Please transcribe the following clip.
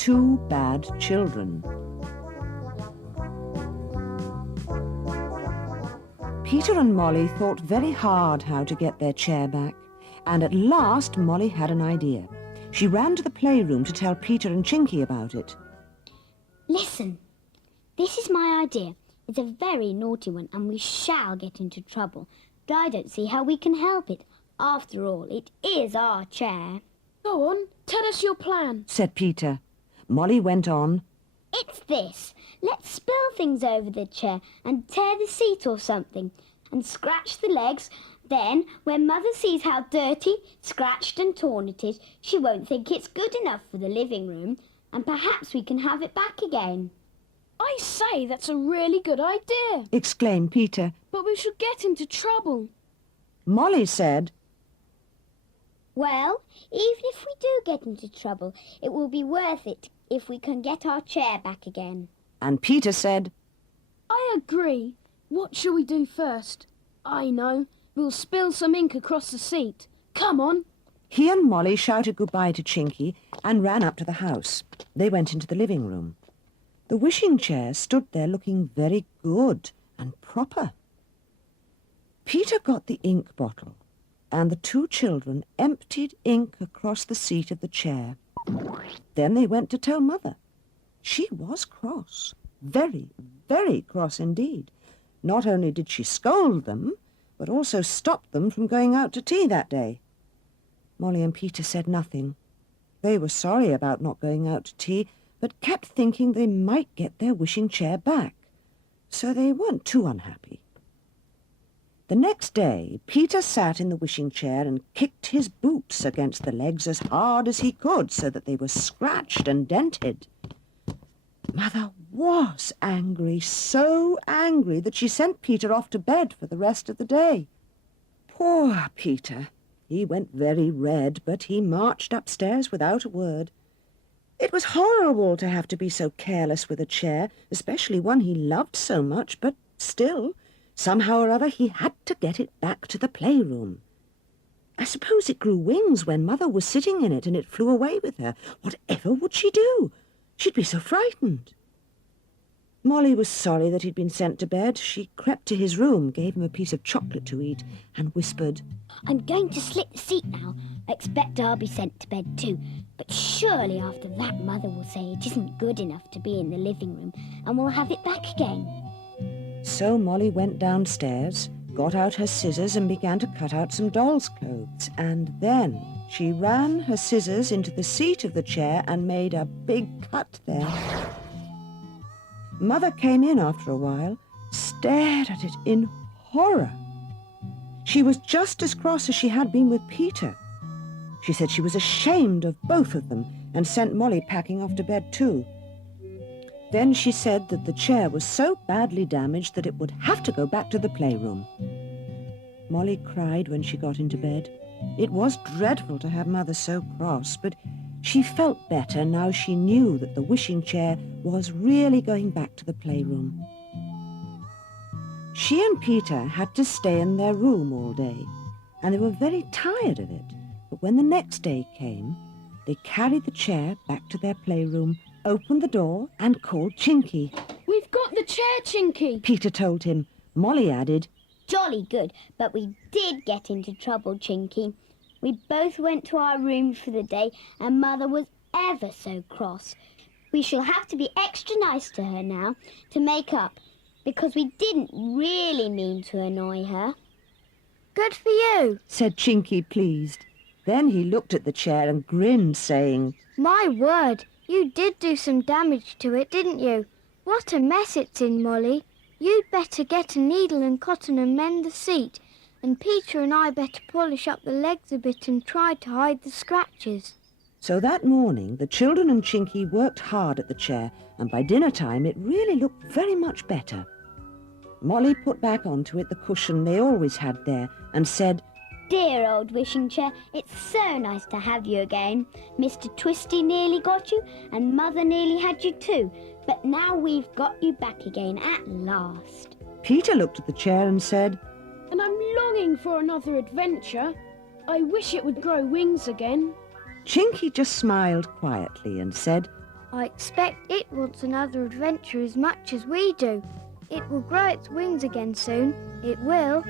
two bad children. Peter and Molly thought very hard how to get their chair back, and at last Molly had an idea. She ran to the playroom to tell Peter and Chinky about it. Listen, this is my idea. It's a very naughty one and we shall get into trouble, but I don't see how we can help it. After all, it is our chair. Go on, tell us your plan, said Peter. Molly went on. It's this. Let's spill things over the chair and tear the seat or something and scratch the legs. Then, when Mother sees how dirty, scratched and torn it is, she won't think it's good enough for the living room, and perhaps we can have it back again. I say, that's a really good idea, exclaimed Peter. But we should get into trouble. Molly said, well, even if we do get into trouble, it will be worth it if we can get our chair back again. And Peter said, I agree. What shall we do first? I know. We'll spill some ink across the seat. Come on. He and Molly shouted goodbye to Chinky and ran up to the house. They went into the living room. The wishing chair stood there looking very good and proper. Peter got the ink bottle, and the two children emptied ink across the seat of the chair. Then they went to tell Mother. She was cross, very, very cross indeed. Not only did she scold them, but also stopped them from going out to tea that day. Molly and Peter said nothing. They were sorry about not going out to tea, but kept thinking they might get their wishing chair back, so they weren't too unhappy. The next day, Peter sat in the wishing chair and kicked his boots against the legs as hard as he could so that they were scratched and dented. Mother was angry, so angry that she sent Peter off to bed for the rest of the day. Poor Peter. He went very red, but he marched upstairs without a word. It was horrible to have to be so careless with a chair, especially one he loved so much, but still, somehow or other, he had to get it back to the playroom. I suppose it grew wings when Mother was sitting in it and it flew away with her. Whatever would she do? She'd be so frightened. Molly was sorry that he'd been sent to bed. She crept to his room, gave him a piece of chocolate to eat, and whispered, I'm going to slit the seat now. I expect I'll be sent to bed too. But surely after that Mother will say it isn't good enough to be in the living room and we'll have it back again. So Molly went downstairs, got out her scissors and began to cut out some doll's clothes. And then she ran her scissors into the seat of the chair and made a big cut there. Mother came in after a while, stared at it in horror. She was just as cross as she had been with Peter. She said she was ashamed of both of them and sent Molly packing off to bed too. Then she said that the chair was so badly damaged that it would have to go back to the playroom. Molly cried when she got into bed. It was dreadful to have Mother so cross, but she felt better now she knew that the wishing chair was really going back to the playroom. She and Peter had to stay in their room all day, and they were very tired of it. But when the next day came, they carried the chair back to their playroom, opened the door, and called Chinky. We've got the chair, Chinky, Peter told him. Molly added, Jolly good, but we did get into trouble, Chinky. We both went to our rooms for the day and Mother was ever so cross. We shall have to be extra nice to her now to make up, because we didn't really mean to annoy her. Good for you, said Chinky, pleased. Then he looked at the chair and grinned, saying, My word, you did do some damage to it, didn't you? What a mess it's in, Molly. You'd better get a needle and cotton and mend the seat, and Peter and I better polish up the legs a bit and try to hide the scratches. So that morning, the children and Chinky worked hard at the chair, and by dinner time it really looked very much better. Molly put back onto it the cushion they always had there and said, Dear old wishing chair, it's so nice to have you again. Mr. Twisty nearly got you, and Mother nearly had you too. But now we've got you back again at last. Peter looked at the chair and said, And I'm longing for another adventure. I wish it would grow wings again. Chinky just smiled quietly and said, I expect it wants another adventure as much as we do. It will grow its wings again soon. It will.